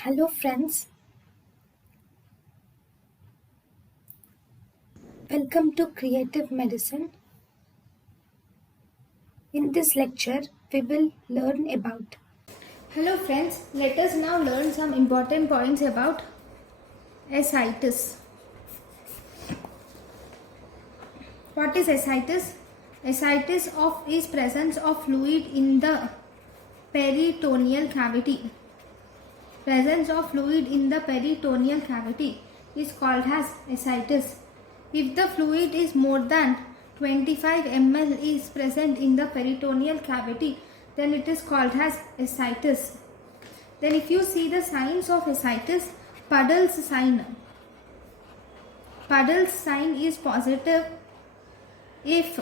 Hello friends, welcome to Creative Medicine. In this lecture, we will learn about. Hello friends, let us now learn some important points about ascitis. What is ascitis? Ascitis is presence of fluid in the peritoneal cavity. Presence of fluid in the peritoneal cavity is called as ascitis. If the fluid is more than 25 ml is present in the peritoneal cavity, then it is called as ascitis. Then if you see the signs of ascitis, Puddle's sign. Puddle's sign is positive if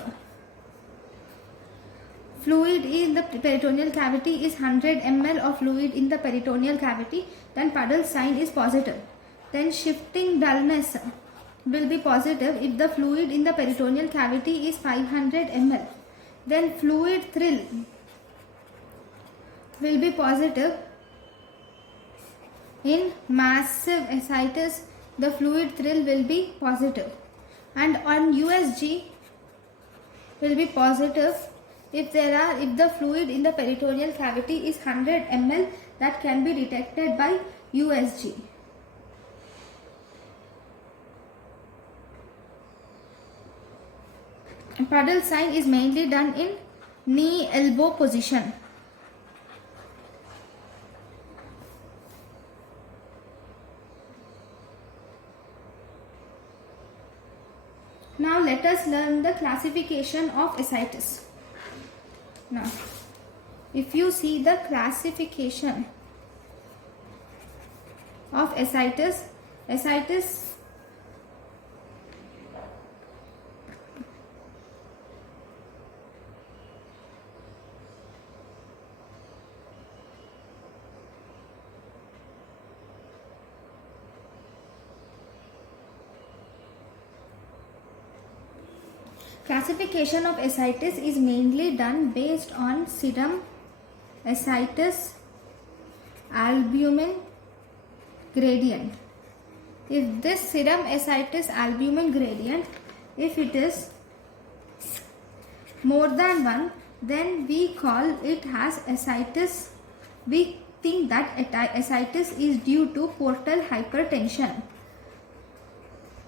fluid in the peritoneal cavity is 100 ml of fluid in the peritoneal cavity, then Puddle's sign is positive. Then shifting dullness will be positive if the fluid in the peritoneal cavity is 500 ml. Then fluid thrill will be positive in massive ascitis. The fluid thrill will be positive, and on USG will be positive if the fluid in the peritoneal cavity is 100 ml, that can be detected by USG. Puddle sign is mainly done in knee elbow position. Now let us learn the classification of ascitis. Now, if you see the classification of ascitis Classification of ascitis is mainly done based on serum ascitis albumin gradient. If this serum ascitis albumin gradient, if it is more than 1, then we call it as ascitis. We think that ascitis is due to portal hypertension.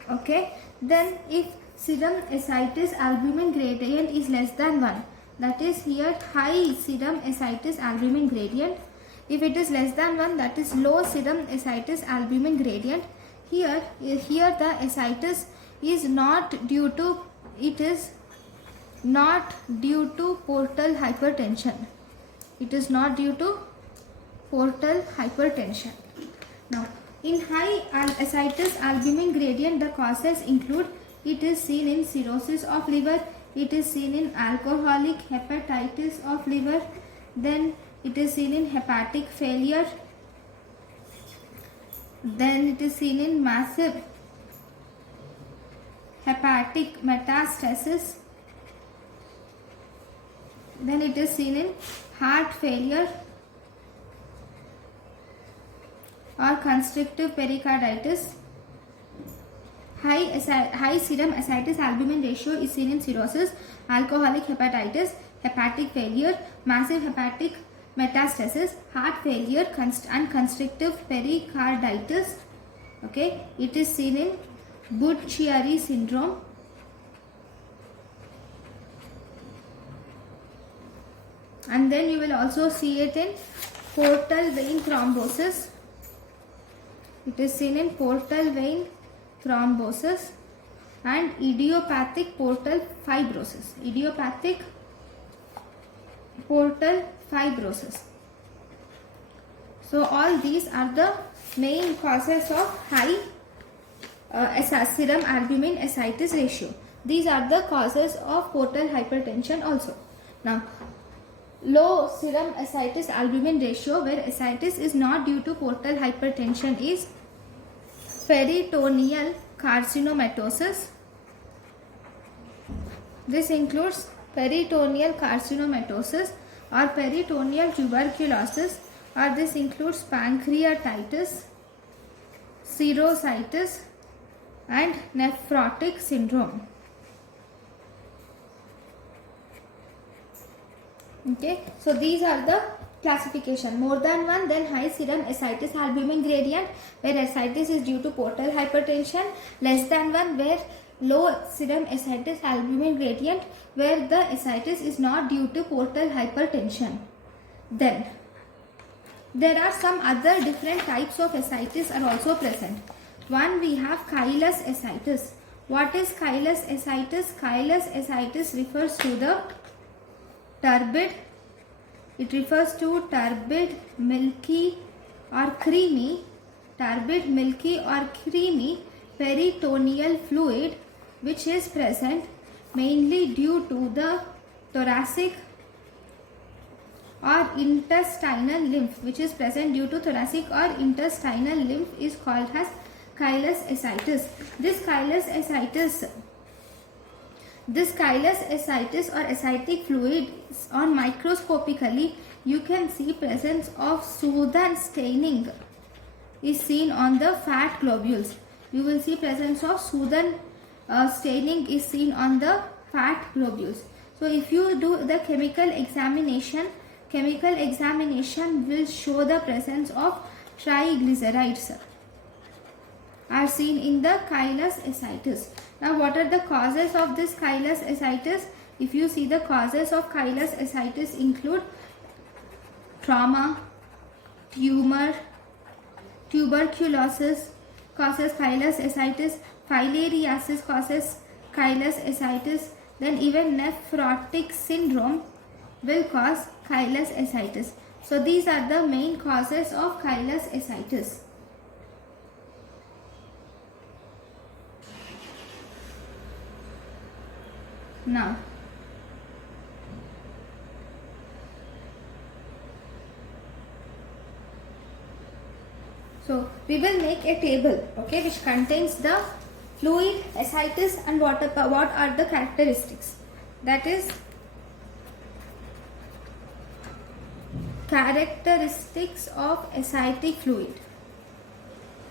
Okay, then if serum ascitis albumin gradient is less than 1, that is here high serum ascitis albumin gradient. If it is less than 1, that is low serum ascitis albumin gradient. Here the ascitis is not due to portal hypertension. It is not due to portal hypertension. Now, in high ascitis albumin gradient, the causes include: it is seen in cirrhosis of liver, it is seen in alcoholic hepatitis of liver, then it is seen in hepatic failure, then it is seen in massive hepatic metastasis, then it is seen in heart failure or constrictive pericarditis. High serum ascitis albumin ratio is seen in cirrhosis, alcoholic hepatitis, hepatic failure, massive hepatic metastasis, heart failure and constrictive pericarditis. Okay, it is seen in Budd-Chiari syndrome. And then you will also see it in portal vein thrombosis. It is seen in portal vein thrombosis and idiopathic portal fibrosis. Idiopathic portal fibrosis. So all these are the main causes of high serum albumin ascitis ratio. These are the causes of portal hypertension also. Now, low serum ascitis albumin ratio, where ascitis is not due to portal hypertension, is peritoneal carcinomatosis. This includes peritoneal carcinomatosis or peritoneal tuberculosis or this includes pancreatitis, cirrhosis, and nephrotic syndrome. Okay, so these are the classification. More than one, then high serum ascites albumin gradient, where ascites is due to portal hypertension. Less than one, where low serum ascites albumin gradient, where the ascites is not due to portal hypertension. Then there are some other different types of ascites are also present. One, we have chylous ascites. What is chylous ascites? Chylous ascites refers to the turbid. It refers to turbid, milky or creamy, turbid, milky or creamy peritoneal fluid which is present mainly due to the thoracic or intestinal lymph, which is present due to thoracic or intestinal lymph, is called as chylous ascites. This chylous ascites or ascitic fluid, on microscopically you can see presence of Sudan staining is seen on the fat globules. You will see presence of Sudan staining is seen on the fat globules. So if you do the chemical examination will show the presence of triglycerides are seen in the chylous ascites. Now what are the causes of this chylous ascites? If you see, the causes of chylous ascites include trauma, tumor, tuberculosis causes chylous ascites, filariasis causes chylous ascites, then even nephrotic syndrome will cause chylous ascites. So these are the main causes of chylous ascites. Now so we will make a table, okay, which contains the fluid, ascites, and what are the characteristics. That is, characteristics of ascitic fluid.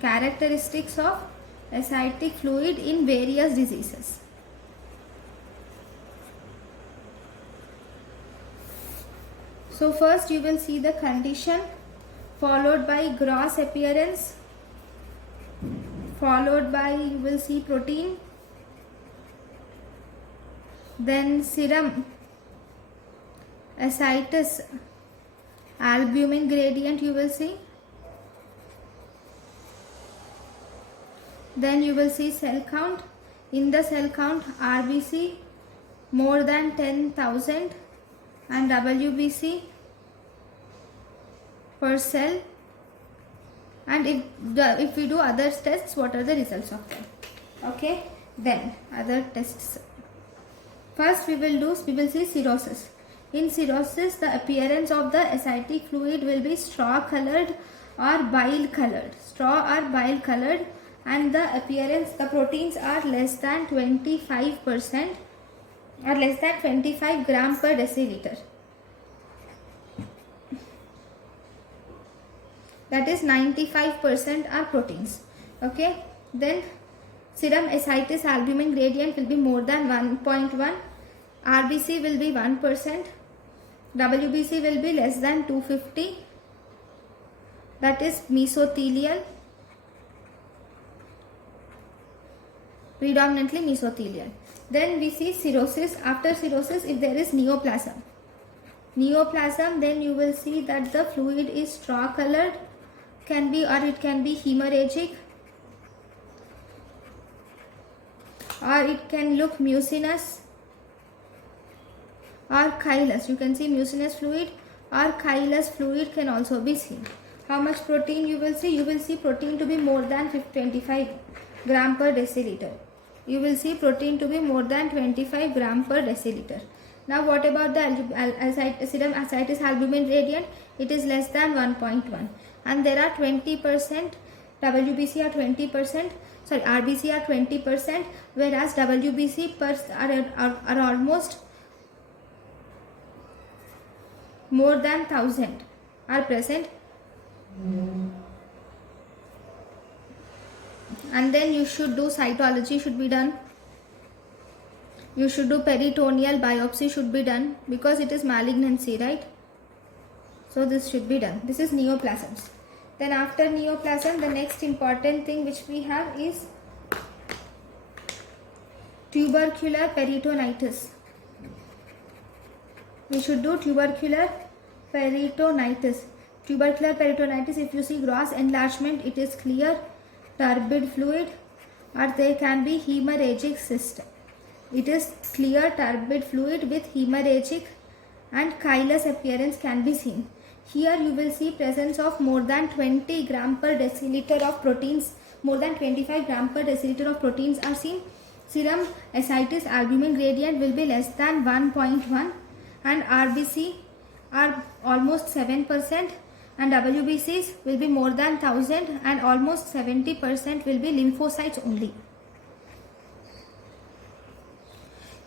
Characteristics of ascitic fluid in various diseases. So first you will see the condition, followed by gross appearance, followed by you will see protein, then serum ascites albumin gradient you will see, then you will see cell count. In the cell count, RBC more than 10,000 and WBC per cell, and if we do other tests, what are the results of them? Okay, then other tests. First we will see cirrhosis. In cirrhosis, the appearance of the ascitic fluid will be straw colored or bile colored. Straw or bile colored, and the appearance, the proteins are less than 25% or less than 25 gram per deciliter. That is 95% are proteins. Okay, then serum ascites albumin gradient will be more than 1.1, RBC will be 1%, WBC will be less than 250, that is mesothelial, predominantly mesothelial. Then we see cirrhosis. After cirrhosis, if there is neoplasm, then you will see that the fluid is straw colored, can be, or it can be hemorrhagic, or it can look mucinous or chylous. You can see mucinous fluid or chylous fluid can also be seen. How much protein you will see? You will see protein to be more than 25 gram per deciliter. You will see protein to be more than 25 gram per deciliter. Now what about the serum ascites albumin gradient? It is less than 1.1, and there are 20%, WBC are 20%, sorry, RBC are 20%, whereas WBC are almost more than 1000 are present And then you should do cytology should be done. You should do peritoneal biopsy should be done because it is malignancy, right? So this should be done. This is neoplasms. Then after neoplasm, the next important thing which we have is tubercular peritonitis. We should do tubercular peritonitis. Tubercular peritonitis, if you see gross enlargement, it is clear, turbid fluid, or there can be hemorrhagic cyst. It is clear turbid fluid with hemorrhagic and chylous appearance can be seen. Here you will see presence of more than 20 gram per deciliter of proteins, more than 25 gram per deciliter of proteins are seen. Serum ascitis albumin gradient will be less than 1.1 and RBC are almost 7% and WBCs will be more than 1000 and almost 70% will be lymphocytes only.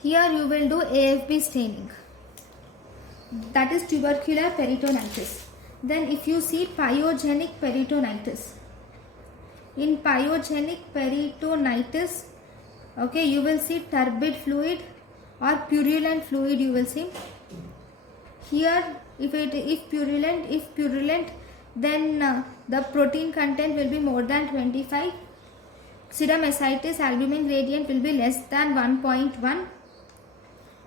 Here you will do AFB staining. That is tubercular peritonitis. Then if you see pyogenic peritonitis. In pyogenic peritonitis, okay, you will see turbid fluid or purulent fluid you will see. Here if purulent, then the protein content will be more than 25. Serum ascitis albumin gradient will be less than 1.1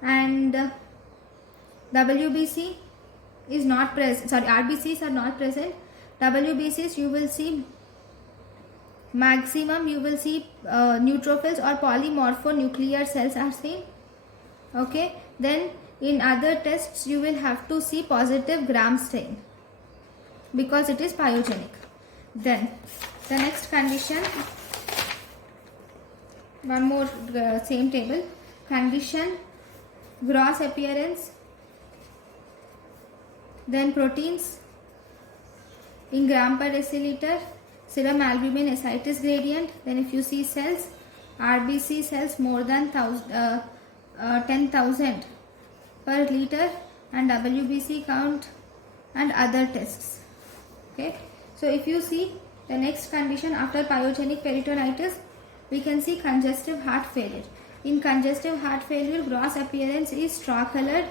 and WBC is not present, sorry, RBCs are not present. WBCs you will see maximum, you will see neutrophils or polymorphonuclear cells are seen. Okay, then in other tests you will have to see positive gram stain because it is pyogenic. Then the next condition, one more same table, condition, gross appearance, then proteins in gram per deciliter, serum albumin ascitis gradient. Then if you see cells, RBC cells more than 10,000 per liter and WBC count and other tests. Okay, so if you see the next condition after pyogenic peritonitis, we can see congestive heart failure. In congestive heart failure, gross appearance is straw colored.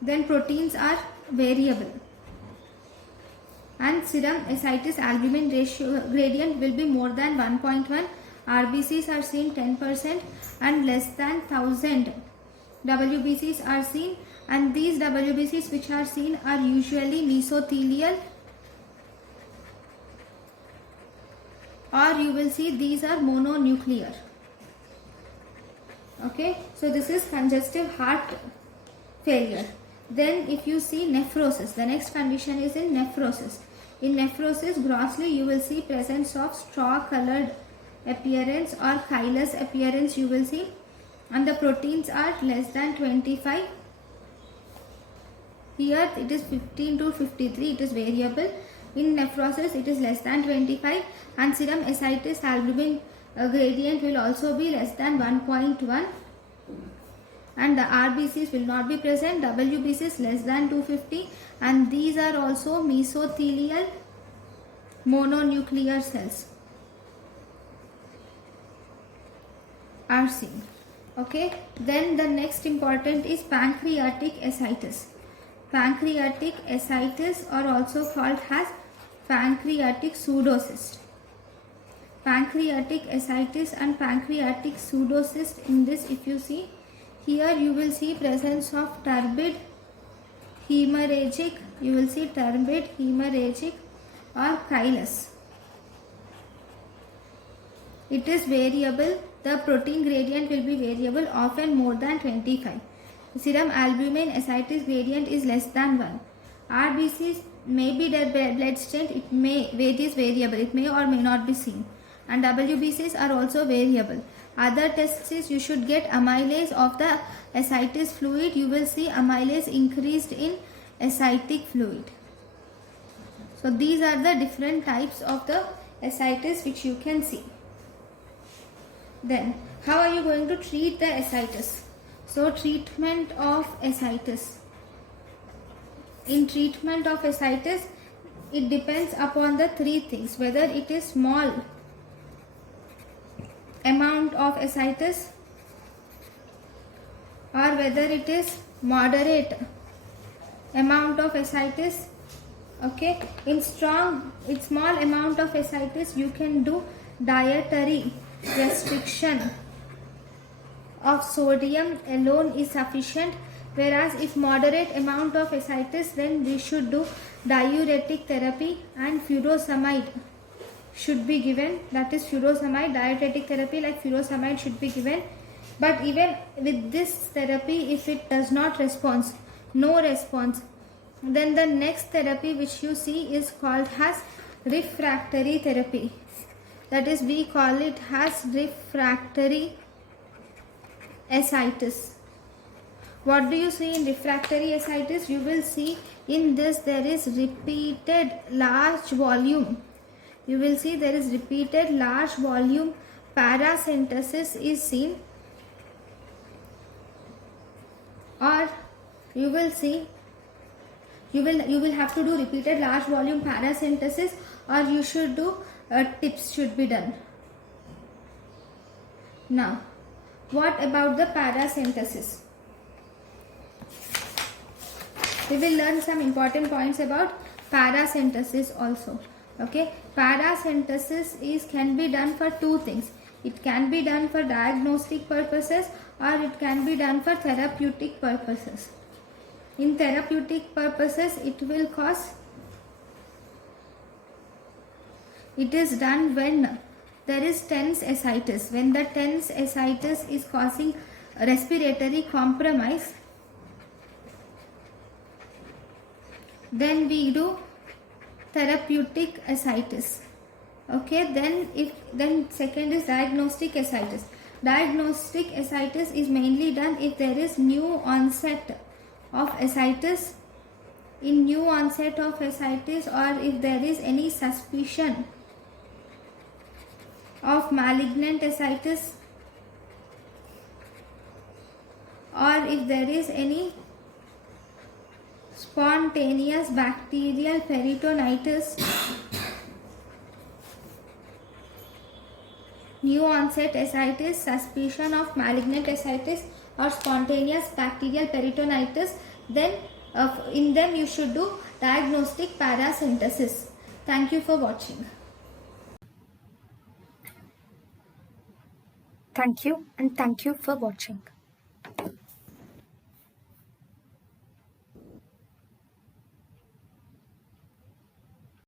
Then proteins are variable and serum ascitis albumin ratio gradient will be more than 1.1. RBCs are seen 10% and less than 1000 WBCs are seen, and these WBCs which are seen are usually mesothelial, or you will see these are mononuclear. Okay, so this is congestive heart failure. Then if you see nephrosis, the next condition is in nephrosis. In nephrosis, grossly you will see presence of straw colored appearance or chylous appearance you will see, and the proteins are less than 25. Here it is 15 to 53, it is variable. In nephrosis it is less than 25 and serum ascitis albumin gradient will also be less than 1.1 and the RBCs will not be present, WBCs less than 250, and these are also mesothelial mononuclear cells are seen. Okay, then the next important is pancreatic ascitis. Pancreatic ascitis or also called as pancreatic pseudocyst. Pancreatic ascitis and pancreatic pseudocyst, in this if you see, here you will see presence of turbid, hemorrhagic, you will see turbid, hemorrhagic or chylous. It is variable, the protein gradient will be variable, often more than 25. Serum albumin ascitis gradient is less than 1. RBCs may be their blood stain, it is variable, it may or may not be seen. And WBCs are also variable. Other tests is you should get amylase of the ascites fluid. You will see amylase increased in ascitic fluid. So these are the different types of the ascites which you can see. Then how are you going to treat the ascites? So treatment of ascites. In treatment of ascites, It depends upon the three things, whether it is small amount of ascites or whether it is moderate amount of ascites. Okay, in small amount of ascites, you can do dietary restriction of sodium alone is sufficient, whereas if moderate amount of ascites, then we should do diuretic therapy and furosemide should be given. That is furosemide, dietetic therapy like furosemide should be given. But even with this therapy, if it does not respond, no response, then the next therapy which you see is called as refractory therapy. That is, we call it as refractory ascites. What do you see in refractory ascites? You will see in this there is repeated large volume. You will see there is repeated large volume paracentesis is seen, or you will see you will have to do repeated large volume paracentesis, or you should do tips should be done. Now, what about the paracentesis? We will learn some important points about paracentesis also. Okay, paracentesis can be done for two things. It can be done for diagnostic purposes or it can be done for therapeutic purposes. In therapeutic purposes, it is done when there is tense ascites. When the tense ascites is causing respiratory compromise, then we do therapeutic ascites. Okay, then second is diagnostic ascites. Diagnostic ascites is mainly done if there is new onset of ascites, in new onset of ascites, or if there is any suspicion of malignant ascites, or if there is any spontaneous bacterial peritonitis, new onset ascites, suspicion of malignant ascites or spontaneous bacterial peritonitis, then in them you should do diagnostic paracentesis. Thank you for watching. Thank you and thank you for watching.